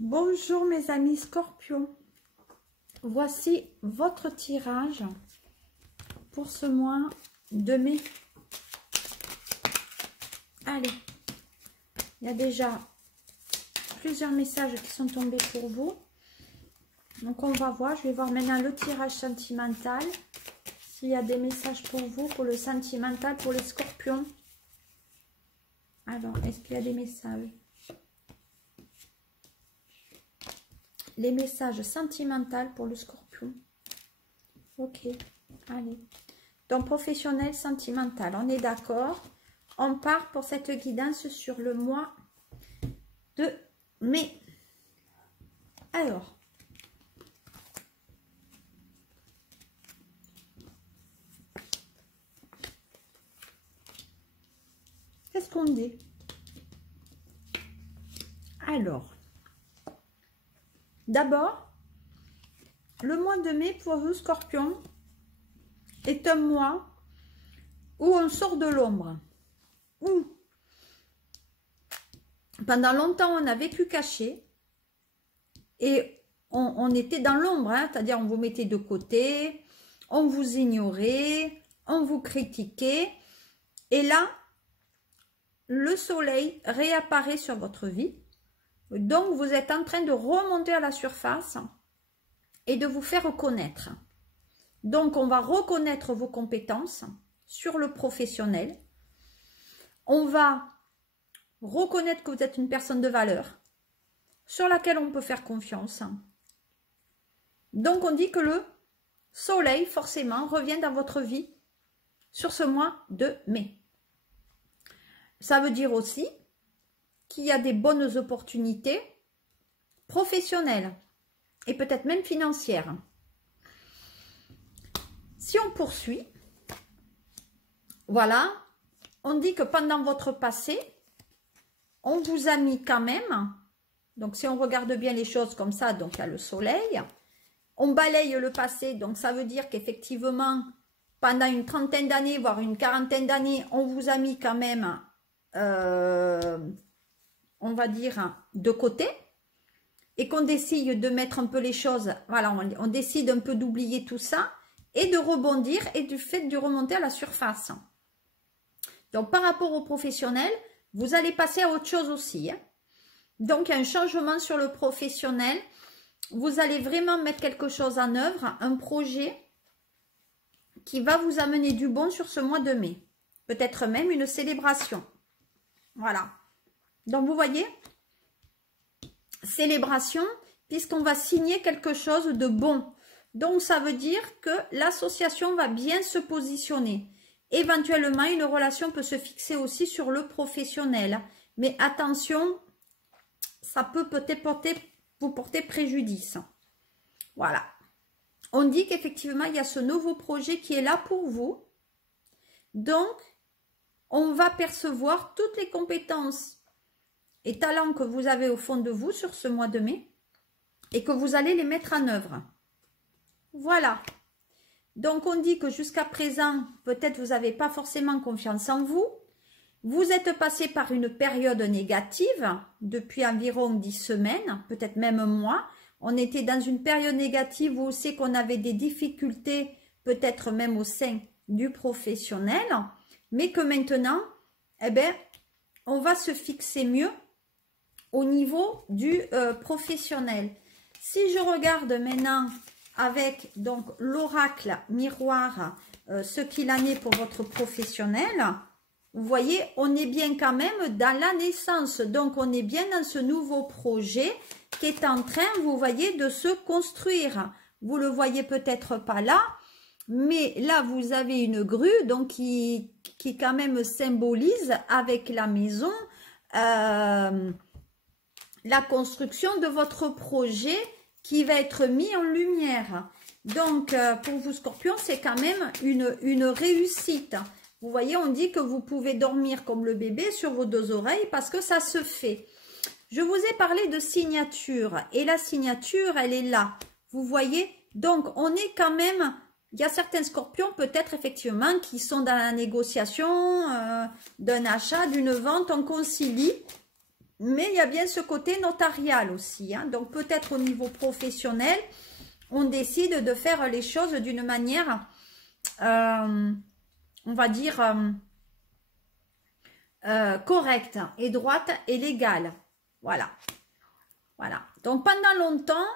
Bonjour mes amis Scorpions, voici votre tirage pour ce mois de mai. Allez, il y a déjà plusieurs messages qui sont tombés pour vous. Donc on va voir, je vais voir maintenant le tirage sentimental. S'il y a des messages pour vous, pour le sentimental, pour les Scorpions. Alors, est-ce qu'il y a des messages? Les messages sentimentaux pour le Scorpion. Ok, allez. Donc, professionnel, sentimental, on est d'accord. On part pour cette guidance sur le mois de mai. Alors, qu'est-ce qu'on dit? Alors, d'abord, le mois de mai pour vous, Scorpion, est un mois où on sort de l'ombre. Où pendant longtemps, on a vécu caché et on était dans l'ombre, hein, c'est-à-dire on vous mettait de côté, on vous ignorait, on vous critiquait. Et là, le soleil réapparaît sur votre vie. Donc, vous êtes en train de remonter à la surface et de vous faire connaître. Donc, on va reconnaître vos compétences sur le professionnel. On va reconnaître que vous êtes une personne de valeur sur laquelle on peut faire confiance. Donc, on dit que le soleil, forcément, revient dans votre vie sur ce mois de mai. Ça veut dire aussi qu'il y a des bonnes opportunités professionnelles et peut-être même financières. Si on poursuit, voilà, on dit que pendant votre passé, on vous a mis quand même, donc si on regarde bien les choses comme ça, donc il y a le soleil, on balaye le passé, donc ça veut dire qu'effectivement, pendant une trentaine d'années, voire une quarantaine d'années, on vous a mis quand même, on va dire, de côté, et qu'on décide de mettre un peu les choses, voilà, on décide un peu d'oublier tout ça, et de rebondir, et du fait de remonter à la surface. Donc, par rapport aux professionnels, vous allez passer à autre chose aussi. Hein. Donc, il y a un changement sur le professionnel. Vous allez vraiment mettre quelque chose en œuvre, un projet qui va vous amener du bon sur ce mois de mai. Peut-être même une célébration. Voilà. Donc, vous voyez, célébration, puisqu'on va signer quelque chose de bon. Donc, ça veut dire que l'association va bien se positionner. Éventuellement, une relation peut se fixer aussi sur le professionnel. Mais attention, ça peut peut-être vous porter préjudice. Voilà. On dit qu'effectivement, il y a ce nouveau projet qui est là pour vous. Donc, on va percevoir toutes les compétences et talents que vous avez au fond de vous sur ce mois de mai et que vous allez les mettre en œuvre. Voilà. Donc, on dit que jusqu'à présent, peut-être vous n'avez pas forcément confiance en vous. Vous êtes passé par une période négative depuis environ 10 semaines, peut-être même un mois. On était dans une période négative où c'est qu'on avait des difficultés, peut-être même au sein du professionnel, mais que maintenant, eh bien, on va se fixer mieux au niveau du professionnel. Si je regarde maintenant avec donc l'oracle miroir, ce qu'il en est pour votre professionnel, vous voyez, on est bien quand même dans la naissance. Donc, on est bien dans ce nouveau projet qui est en train, vous voyez, de se construire. Vous le voyez peut-être pas là, mais là, vous avez une grue donc qui quand même symbolise avec la maison la construction de votre projet qui va être mis en lumière. Donc, pour vous, Scorpion, c'est quand même une réussite. Vous voyez, on dit que vous pouvez dormir comme le bébé sur vos deux oreilles parce que ça se fait. Je vous ai parlé de signature et la signature, elle est là. Vous voyez, donc on est quand même... Il y a certains Scorpions peut-être effectivement qui sont dans la négociation d'un achat, d'une vente, on concilie. Mais il y a bien ce côté notarial aussi. Hein. Donc peut-être au niveau professionnel, on décide de faire les choses d'une manière, on va dire, correcte et droite et légale. Voilà. Voilà. Donc pendant longtemps,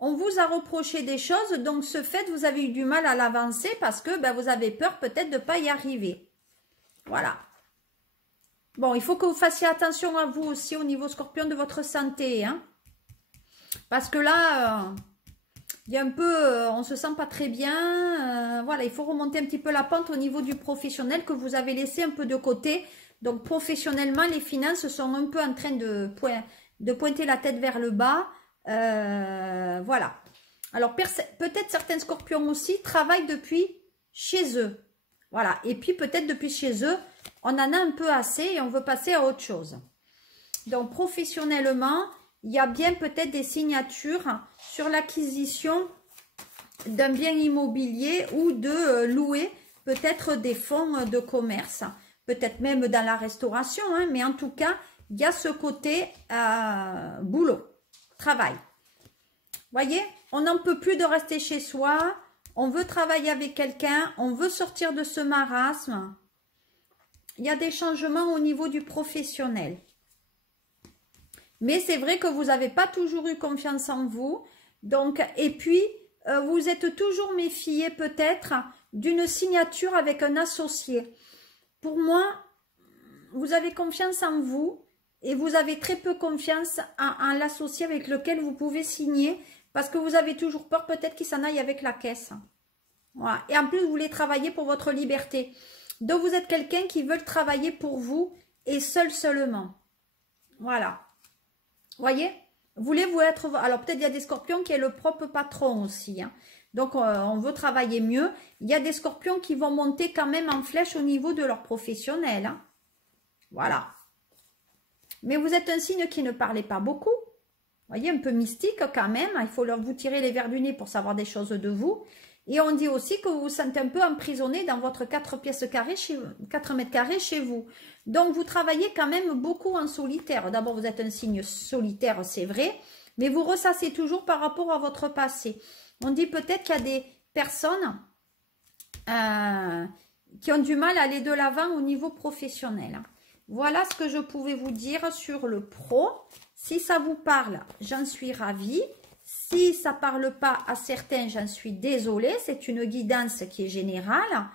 on vous a reproché des choses. Donc ce fait, vous avez eu du mal à l'avancer parce que ben, vous avez peur peut-être de ne pas y arriver. Voilà. Bon, il faut que vous fassiez attention à vous aussi au niveau scorpion de votre santé. Hein. Parce que là, il y a un peu, on se sent pas très bien. Voilà, il faut remonter un petit peu la pente au niveau du professionnel que vous avez laissé un peu de côté. Donc professionnellement, les finances sont un peu en train de pointer la tête vers le bas. Voilà. Alors peut-être certains scorpions aussi travaillent depuis chez eux. Voilà. Et puis peut-être depuis chez eux, on en a un peu assez et on veut passer à autre chose. Donc professionnellement, il y a bien peut-être des signatures sur l'acquisition d'un bien immobilier ou de louer peut-être des fonds de commerce. Peut-être même dans la restauration, hein, mais en tout cas, il y a ce côté boulot, travail. Voyez, on n'en peut plus de rester chez soi, on veut travailler avec quelqu'un, on veut sortir de ce marasme. Il y a des changements au niveau du professionnel. Mais c'est vrai que vous n'avez pas toujours eu confiance en vous. Donc, et puis, vous êtes toujours méfié peut-être d'une signature avec un associé. Pour moi, vous avez confiance en vous et vous avez très peu confiance en l'associé avec lequel vous pouvez signer parce que vous avez toujours peur peut-être qu'il s'en aille avec la caisse. Voilà. Et en plus, vous voulez travailler pour votre liberté. Donc, vous êtes quelqu'un qui veut travailler pour vous et seulement. Voilà. Voyez? Voulez-vous être... Alors, peut-être il y a des scorpions qui est le propre patron aussi. Hein. Donc, on veut travailler mieux. Il y a des scorpions qui vont monter quand même en flèche au niveau de leur professionnel. Hein. Voilà. Mais vous êtes un signe qui ne parlez pas beaucoup. Voyez, un peu mystique quand même. Il faut leur vous tirer les verres du nez pour savoir des choses de vous. Et on dit aussi que vous vous sentez un peu emprisonné dans votre 4 mètres carrés chez vous. Donc, vous travaillez quand même beaucoup en solitaire. D'abord, vous êtes un signe solitaire, c'est vrai. Mais vous ressassez toujours par rapport à votre passé. On dit peut-être qu'il y a des personnes qui ont du mal à aller de l'avant au niveau professionnel. Voilà ce que je pouvais vous dire sur le pro. Si ça vous parle, j'en suis ravie. Si ça ne parle pas à certains, j'en suis désolée. C'est une guidance qui est générale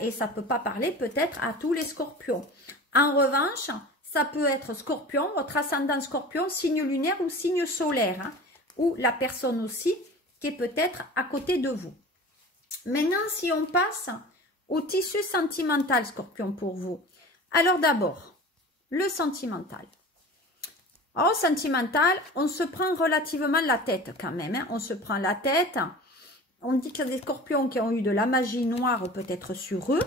et ça ne peut pas parler peut-être à tous les scorpions. En revanche, ça peut être scorpion, votre ascendant scorpion, signe lunaire ou signe solaire. Hein, ou la personne aussi qui est peut-être à côté de vous. Maintenant, si on passe au tissu sentimental scorpion pour vous. Alors d'abord, le sentimental. Alors, sentimental, on se prend relativement la tête quand même. Hein. On se prend la tête. On dit qu'il y a des scorpions qui ont eu de la magie noire peut-être sur eux.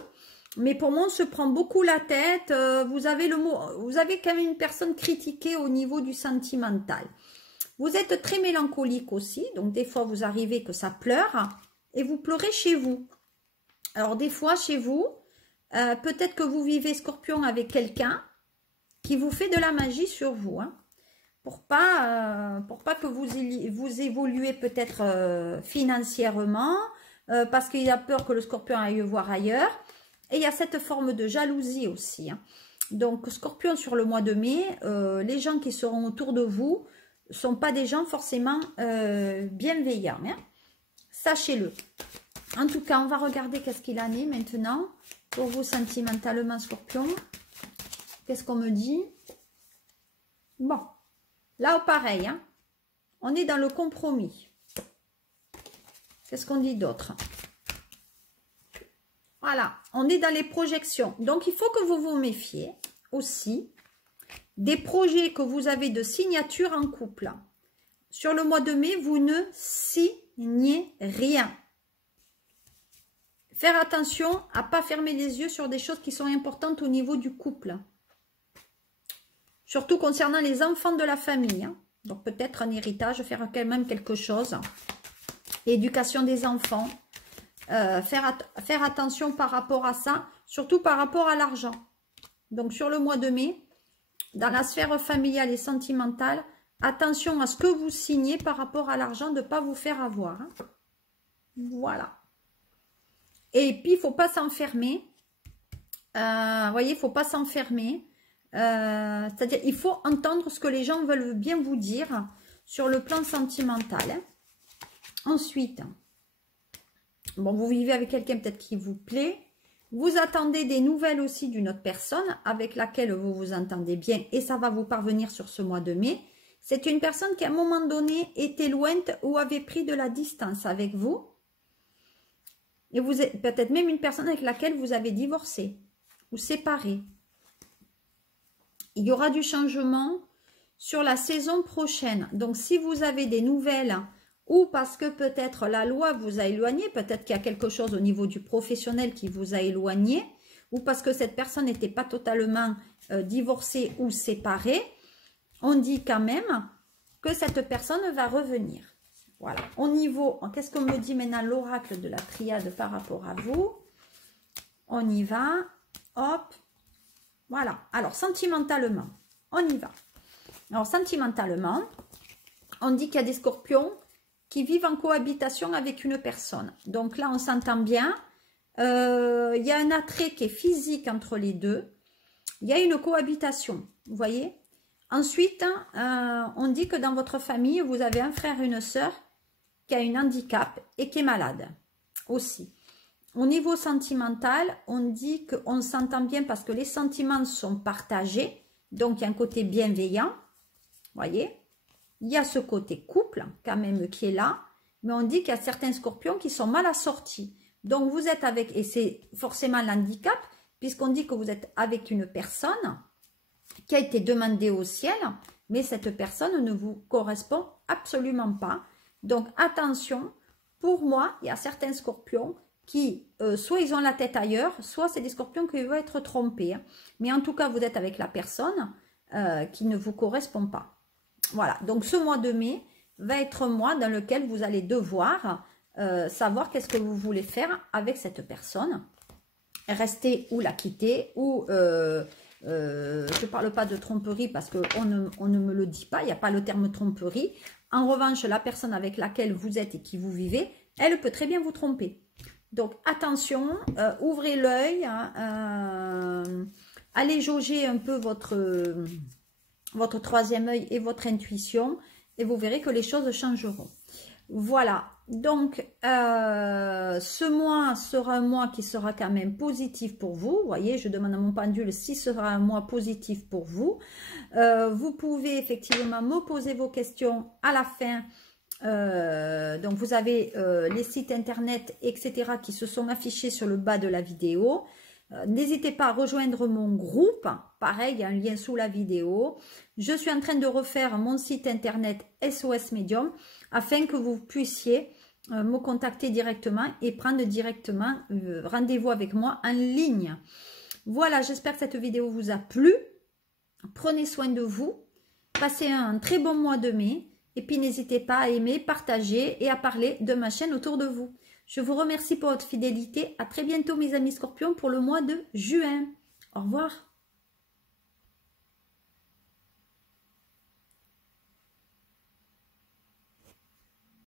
Mais pour moi, on se prend beaucoup la tête. Vous avez le mot, vous avez quand même une personne critiquée au niveau du sentimental. Vous êtes très mélancolique aussi. Donc, des fois, vous arrivez que ça pleure. Et vous pleurez chez vous. Alors, des fois, chez vous, peut-être que vous vivez scorpion avec quelqu'un qui vous fait de la magie sur vous. Hein. Pour pas que vous évoluez peut-être financièrement, parce qu'il a peur que le scorpion aille voir ailleurs. Et il y a cette forme de jalousie aussi. Hein. Donc, scorpion sur le mois de mai, les gens qui seront autour de vous ne sont pas des gens forcément bienveillants. Hein. Sachez-le. En tout cas, on va regarder qu'est-ce qu'il en est maintenant pour vous sentimentalement, scorpion. Qu'est-ce qu'on me dit? Bon. Là, pareil, hein, on est dans le compromis. Qu'est-ce qu'on dit d'autre? Voilà, on est dans les projections. Donc, il faut que vous vous méfiez aussi des projets que vous avez de signature en couple. Sur le mois de mai, vous ne signez rien. Faire attention à ne pas fermer les yeux sur des choses qui sont importantes au niveau du couple. Surtout concernant les enfants de la famille. Hein. Donc peut-être un héritage, faire quand même quelque chose. Éducation des enfants. Faire attention par rapport à ça. Surtout par rapport à l'argent. Donc sur le mois de mai, Dans la sphère familiale et sentimentale, attention à ce que vous signez par rapport à l'argent, de ne pas vous faire avoir. Hein. Voilà. Et puis, il ne faut pas s'enfermer. Vous voyez, il ne faut pas s'enfermer. C'est-à-dire, il faut entendre ce que les gens veulent bien vous dire sur le plan sentimental. Hein. Ensuite, bon, vous vivez avec quelqu'un peut-être qui vous plaît. Vous attendez des nouvelles aussi d'une autre personne avec laquelle vous vous entendez bien et ça va vous parvenir sur ce mois de mai. C'est une personne qui à un moment donné était loin ou avait pris de la distance avec vous. Et vous êtes peut-être même une personne avec laquelle vous avez divorcé ou séparé. Il y aura du changement sur la saison prochaine. Donc si vous avez des nouvelles ou parce que peut-être la loi vous a éloigné, peut-être qu'il y a quelque chose au niveau du professionnel qui vous a éloigné, ou parce que cette personne n'était pas totalement divorcée ou séparée, on dit quand même que cette personne va revenir. Voilà. Au niveau, qu'est-ce qu'on me dit maintenant l'oracle de la triade par rapport à vous? On y va. Hop. Voilà. Alors, sentimentalement, on y va. Alors, sentimentalement, on dit qu'il y a des scorpions qui vivent en cohabitation avec une personne. Donc là, on s'entend bien. Il y a un attrait qui est physique entre les deux. Il y a une cohabitation, vous voyez. Ensuite, on dit que dans votre famille, vous avez un frère et une sœur qui a un handicap et qui est malade aussi. Au niveau sentimental, on dit qu'on s'entend bien parce que les sentiments sont partagés. Donc, il y a un côté bienveillant, vous voyez. Il y a ce côté couple quand même qui est là, mais on dit qu'il y a certains scorpions qui sont mal assortis. Donc vous êtes avec, et c'est forcément l'handicap, puisqu'on dit que vous êtes avec une personne qui a été demandée au ciel, mais cette personne ne vous correspond absolument pas. Donc attention, pour moi, il y a certains scorpions qui, soit ils ont la tête ailleurs, soit c'est des scorpions qui vont être trompés. Hein. Mais en tout cas, vous êtes avec la personne qui ne vous correspond pas. Voilà, donc ce mois de mai va être un mois dans lequel vous allez devoir savoir qu'est-ce que vous voulez faire avec cette personne. Rester ou la quitter, ou je ne parle pas de tromperie parce qu'on ne me le dit pas, il n'y a pas le terme tromperie. En revanche, la personne avec laquelle vous êtes et qui vous vivez, elle peut très bien vous tromper. Donc attention, ouvrez l'œil, hein, allez jauger un peu votre troisième œil et votre intuition et vous verrez que les choses changeront. Voilà, donc ce mois sera un mois qui sera quand même positif pour vous. Vous voyez, je demande à mon pendule si ce sera un mois positif pour vous. Vous pouvez effectivement me poser vos questions à la fin. Donc vous avez les sites internet, etc. qui se sont affichés sur le bas de la vidéo. N'hésitez pas à rejoindre mon groupe, pareil, il y a un lien sous la vidéo. Je suis en train de refaire mon site internet SOS Medium afin que vous puissiez me contacter directement et prendre directement rendez-vous avec moi en ligne. Voilà, j'espère que cette vidéo vous a plu. Prenez soin de vous, passez un très bon mois de mai et puis n'hésitez pas à aimer, partager et à parler de ma chaîne autour de vous. Je vous remercie pour votre fidélité. À très bientôt mes amis scorpions pour le mois de juin. Au revoir.